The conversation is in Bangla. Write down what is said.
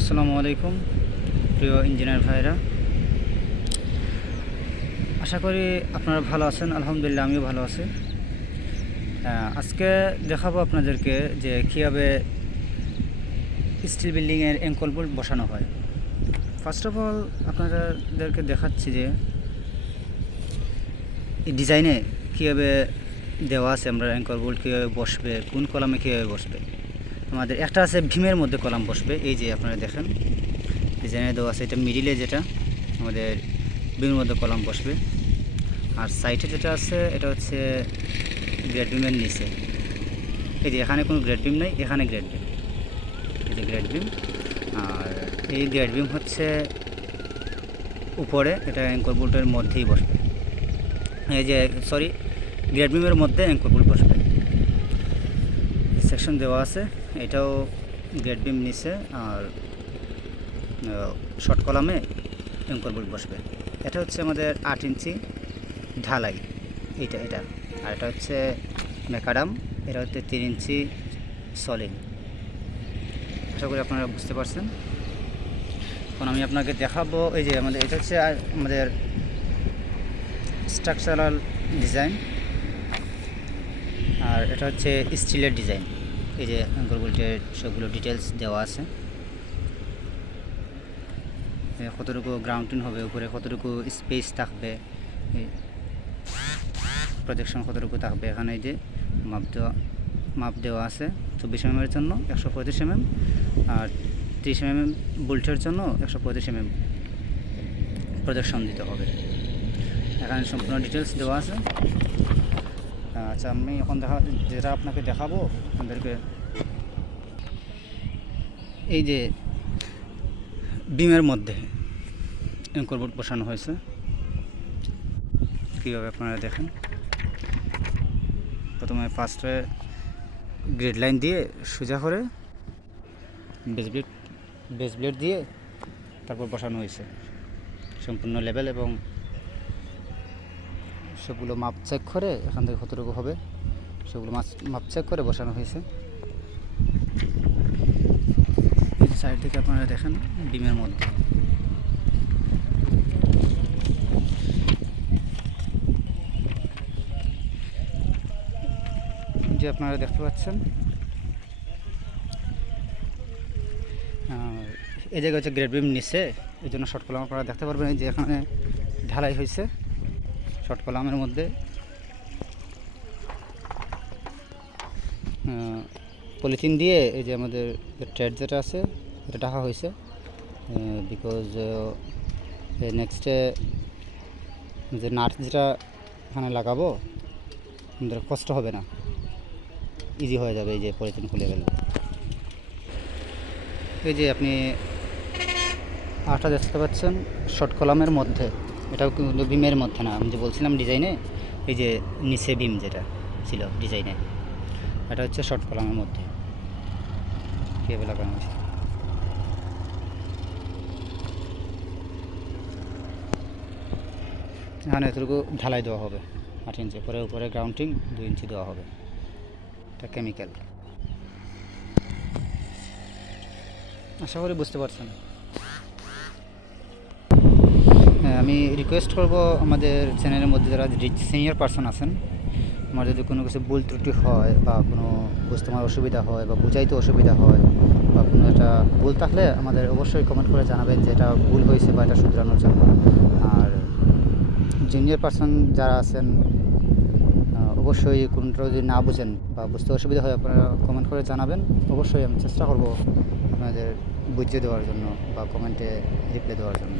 আসসালামু আলাইকুম প্রিয় ইঞ্জিনিয়ার ভাইরা, আশা করি আপনারা ভালো আছেন। আলহামদুলিল্লাহ আমিও ভালো আছি। আজকে দেখাবো আপনাদেরকে যে কীভাবে স্টিল বিল্ডিংয়ের অ্যাঙ্কল বোল্ট বসানো হয়। ফার্স্ট অফ অল আপনাদেরকে দেখাচ্ছি যে এই ডিজাইনে কীভাবে দেওয়া আছে, আমরা অ্যাঙ্কল বোল্ট কীভাবে বসবে, কোন কলামে কীভাবে বসবে। আমাদের একটা আছে ভীমের মধ্যে কলাম বসবে, এই যে আপনারা দেখেন ডিজাইনে দেওয়া আছে। এটা মিডিলে যেটা আমাদের বিমের মধ্যে কলাম বসবে, আর সাইডে যেটা আছে এটা হচ্ছে গ্রেড বিমের নিচে। এই যে এখানে কোনো গ্রেড বিম নেই, এখানে গ্রেড বিম, এই যে গ্রেড বিম। আর এই গ্রেড বিম হচ্ছে উপরে, এটা অ্যাঙ্কর বোল্টের মধ্যেই বসবে। এই যে গ্রেড বিমের মধ্যে অ্যাঙ্কর বোল্ট বসবে। সেকশন দেওয়া আছে, এটাও গ্রেড বিম নিচে, আর শর্ট কলামে অ্যাঙ্কর বোল্ট বসবে। এটা হচ্ছে আমাদের 8 ইঞ্চি ঢালাই, এটা আর এটা হচ্ছে ম্যাকাডাম, এটা হচ্ছে 3 ইঞ্চি সলিং। আশা করি আপনারা বুঝতে পারছেন। এখন আমি আপনাকে দেখাবো, এই যে এটা হচ্ছে আমাদের স্ট্রাকচারাল ডিজাইন, আর এটা হচ্ছে স্টিলের ডিজাইন। এই যে অ্যাঙ্কর বোল্টের সবগুলো ডিটেলস দেওয়া আছে, কতটুকু গ্রাউন্ডিং হবে, উপরে কতটুকু স্পেস থাকবে, প্রজেকশন কতটুকু থাকবে। এখানে এই যে মাপ দেওয়া আছে 24 mm এর জন্য 135 mm, আর 30 mm বোল্টের জন্য 135 mm প্রজেকশন দিতে হবে। এখানে সম্পূর্ণ ডিটেলস দেওয়া আছে। আচ্ছা, আমি এখন যেটা আপনাকে দেখাবো আপনাদেরকে, এই যে বিমের মধ্যে অ্যাঙ্কর বোল্ট বসানো হয়েছে, কীভাবে আপনারা দেখেন। প্রথমে ফার্স্টে গ্রেড লাইন দিয়ে সোজা করে বেস ব্লেড দিয়ে তারপর বসানো হয়েছে সম্পূর্ণ লেভেল, এবং সেগুলো মাপ চেক করে এখান থেকে কতটুকু হবে সেগুলো মাপ চেক করে বসানো হয়েছে। সাইড থেকে আপনারা দেখেন বিমের মধ্যে যে আপনারা দেখতে পাচ্ছেন, এই জায়গায় হচ্ছে গ্রেড বিম নিচে, এই জন্য শর্ট কলাম আপনারা দেখতে পারবেন। এই যে এখানে ঢালাই হয়েছে শর্ট কলামের মধ্যে, পলিথিন দিয়ে এই যে আমাদের ট্রেড যেটা আছে এটা ঢাকা হয়েছে, বিকজ নেক্সটে যে নাট যেটা এখানে লাগাবো আমাদের কষ্ট হবে না, ইজি হয়ে যাবে। এই যে পলিথিন খুলে গেল, এই যে আপনি আটা দেখতে পাচ্ছেন শর্ট কলামের মধ্যে, এটাও কিন্তু বিমের মধ্যে না। আমি যে বলছিলাম ডিজাইনে, এই যে নিচে বিম যেটা ছিল ডিজাইনে, এটা হচ্ছে শর্ট কলামের মধ্যে কীভাবে লাগানো হয়েছে। এখানে এতটুকু ঢালাই দেওয়া হবে 8 ইঞ্চি, পরে উপরে গ্রাউন্ডিং 2 ইঞ্চি দেওয়া হবে। এটা কেমিক্যাল। আশা করি বুঝতে পারছেন। আমি রিকোয়েস্ট করব আমাদের চ্যানেলের মধ্যে যারা সিনিয়র পারসন আছেন, আমার যদি কোনো কিছু ভুল ত্রুটি হয় বা কোনো বুঝতে আমার অসুবিধা হয় বা বুঝাইতে অসুবিধা হয় বা কোনো একটা ভুল থাকলে আমাদের অবশ্যই কমেন্ট করে জানাবেন যে এটা ভুল হয়েছে বা এটা শুধরানোর জন্য। আর জুনিয়র পারসন যারা আছেন অবশ্যই কোনটা যদি না বুঝেন বা বুঝতে অসুবিধা হয় আপনারা কমেন্ট করে জানাবেন। অবশ্যই আমি চেষ্টা করব আপনাদের বুঝিয়ে দেওয়ার জন্য বা কমেন্টে রিপ্লাই দেওয়ার জন্য।